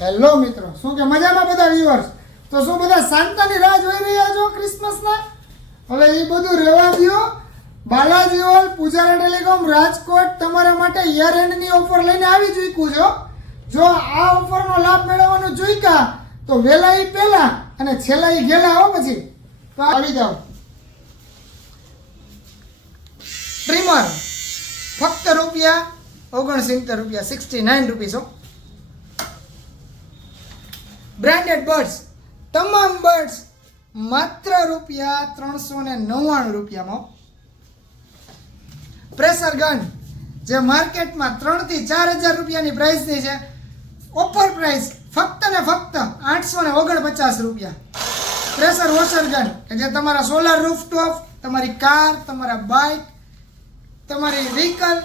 Hello મિત્રો, શું કે મજામાં બધા વ્યુઅર્સ? તો શું બધા સાંતાની રાહ જોઈ રહ્યા છો ક્રિસમસના? હવે એ બધું રહેવા દો. બાલાજી હોલ, પૂજારા ટેલિકોમ રાજકોટ તમારા માટે યર એન્ડની ઓફર લઈને આવી ચૂક્યું છો. જો આ ઓફરનો લાભ મેળવવાનો જોઈકા તો વહેલા ઈ પહેલા અને છેલ્લા ઈ ગેલા હો પછી તો આવી જાઓ. ટ્રીમર ફક્ત રૂપિયા 69 રૂપિયા 69 રૂપીસ હો. બ્રાન્ડેડ બર્ડ્સ તમામ બર્ડ્સ માત્ર રૂપિયા 399 રૂપિયામાં. પ્રેશર ગન જે માર્કેટમાં 3 થી 4000 રૂપિયાની પ્રાઇસની છે, ઓફર પ્રાઇસ ફક્ત ને ફક્ત 849 રૂપિયા. પ્રેશર વોશર ગન કે જે તમારા સોલાર રૂફટોપ, તમારી કાર, તમારા બાઇક, તમારી વ્હીકલ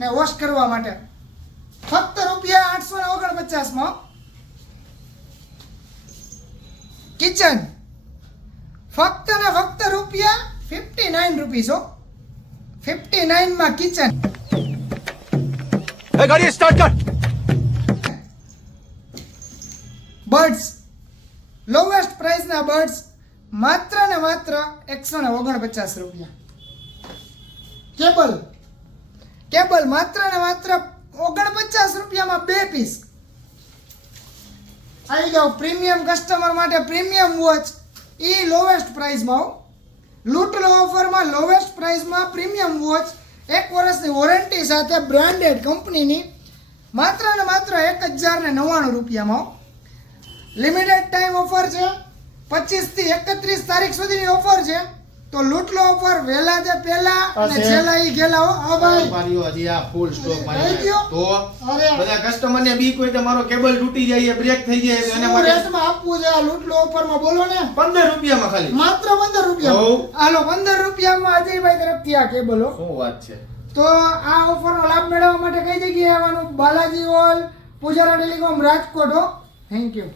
ને વોશ કરવા માટે ફક્ત રૂપિયા 849 માં. કિચન ફક્ત ને ફક્ત રૂપિયા 59 રૂપીસ હો. 59 માં કિચન. गाड़ी स्टार्ट कर। બર્ડ્સ લોવેસ્ટ પ્રાઇસ ના બર્ડ્સ માત્ર ને માત્ર 149 રૂપિયા. કેબલ માત્ર ને માત્ર 49 રૂપિયામાં 2 પીસ. આવી જાઓ પ્રીમિયમ કસ્ટમર માટે પ્રીમિયમ વોચ ઈ લોવેસ્ટ પ્રાઇસમાં. લૂંટલો ઓફરમાં લોવેસ્ટ પ્રાઇસમાં પ્રીમિયમ વોચ 1 વર્ષની વોરંટી સાથે બ્રાન્ડેડ કંપનીની માત્ર ને માત્ર 1099 રૂપિયામાં. લિમિટેડ ટાઈમ ઓફર છે, 25 થી 31 તારીખ સુધીની ઓફર છે. તો લૂંટલો ઓફર વહેલા તે પહેલા અને છેલ્લા ઈ ગેલા હો. હા ભાઈ મારીઓ હજી આ ફૂલ સ્ટોક થઈ ગયો? તો અરે બધા કસ્ટમર ને બી કોઈ તમારો કેબલ તૂટી જાય, બ્રેક થઈ જાય તો એના શું માટે રેટમાં આપવું છે આ લૂંટલો ઓફરમાં બોલો ને? 15 રૂપિયામાં ખાલી. માત્ર 15 રૂપિયામાં. હોવ. હાલો 15 રૂપિયામાં અજયભાઈ તરફથી આ કેબલ હો. શું વાત છે? તો આ ઓફરનો લાભ મેળવવા માટે કઈ જગ્યાએ આવવાનું? બાલાજી હોલ, પૂજારા ટેલિકોમ રાજકોટ હો. Thank you.